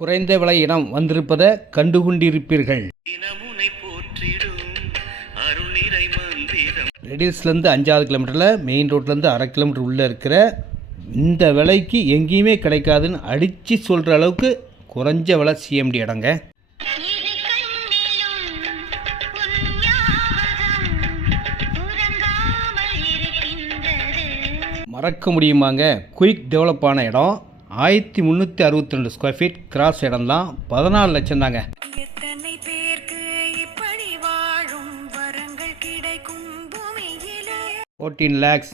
குறைந்த விலை இடம் வந்திருப்பதை கண்டுகொண்டிருப்பீர்கள். ரெடில்ஸ்லேருந்து 5 கிலோமீட்டரில் மெயின் ரோட்லேருந்து 1/2 கிலோமீட்டர் உள்ளே இருக்கிற இந்த விலைக்கு எங்கேயுமே கிடைக்காதுன்னு அடித்து சொல்கிற அளவுக்கு குறைஞ்ச விலை சிஎம்டி இடங்க. மறக்க முடியுமாங்க? குயிக் டெவலப் ஆன இடம். 1362 ஸ்கொயர் ஃபீட் கிராஸ் இடம் தான். 14 லட்சம் தாங்க. 14 lakhs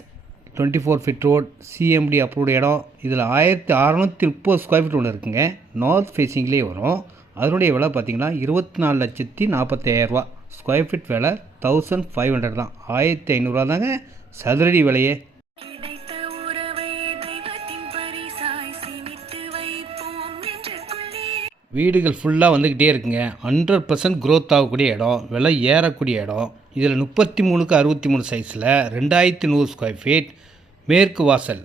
24 feet road CMD approved இடம். இதில் 1630 ஸ்கொயர் ஃபீட் ஒன்று இருக்குங்க. நார்த் ஃபேஸிங்லேயே வரும். அதனுடைய விலை பார்த்திங்கன்னா 24,40,000 ஸ்கொயர் ஃபீட் விலை 1500 தான். 1500 தாங்க சதுரடி விலையே. வீடுகள் ஃபுல்லாக வந்துக்கிட்டே இருக்குங்க. 100% க்ரோத் ஆகக்கூடிய இடம், விலை ஏறக்கூடிய இடம். இதில் 33x63 சைஸில் 2100 ஸ்கொயர் ஃபீட் மேற்கு வாசல்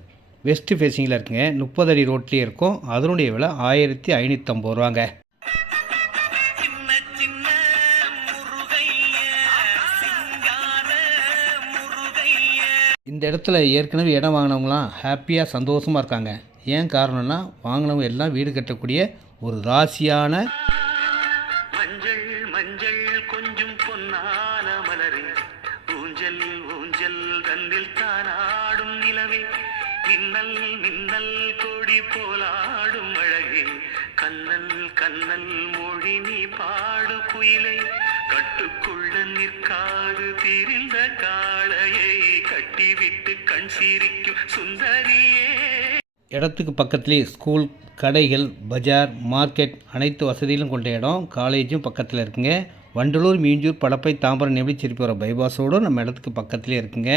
வெஸ்ட் ஃபேஸிங்கில் இருக்குங்க. 30 அடி ரோட்லேயே இருக்கும். அதனுடைய விலை 1550 ரூபாங்க. இந்த இடத்துல ஏற்கனவே இடம் வாங்கினவங்களாம் ஹாப்பியாக சந்தோஷமாக இருக்காங்க. ஏன் காரணம்னா வாங்கினவங்க எல்லாம் வீடு கட்டக்கூடிய ஒரு ராசியான மஞ்சள் மஞ்சள் கொஞ்சம் பொன்னான மலரே ஊஞ்சல் ஊஞ்சல் தந்தில் தானாடும் நிலவே மின்னல் மின்னல் கொடி போலாடும் அழகே கண்ணல் கண்ணல் மொழி நீ பாடு குயிலை கட்டுக்குள்ள நிற்காது திரிந்த காளையை கட்டிவிட்டு கண் சிரிக்கும் சுந்தரியே. இடத்துக்கு பக்கத்துலேயே ஸ்கூல், கடைகள், பஜார், மார்க்கெட் அனைத்து வசதியிலும் கொண்ட இடம். காலேஜும் பக்கத்தில் இருக்குங்க. வண்டலூர், மீஞ்சூர், படப்பை, தாம்பரம், நெபிச்சிருப்பி வர பைபாஸோடு நம்ம இடத்துக்கு பக்கத்துலேயே இருக்குங்க.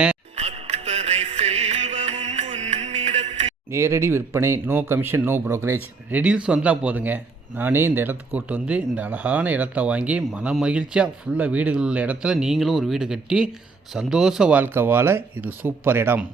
நேரடி விற்பனை, நோ கமிஷன், நோ புரோக்கரேஜ். ரெடில்ஸ் வந்தால் போதுங்க. நானே இந்த இடத்துக்கு கூட்டு வந்து இந்த அழகான இடத்த வாங்கி மன மகிழ்ச்சியாக ஃபுல்லாக வீடுகள் உள்ள இடத்துல நீங்களும் ஒரு வீடு கட்டி சந்தோஷ வாழ்க்கை வாழ இது சூப்பர் இடம்.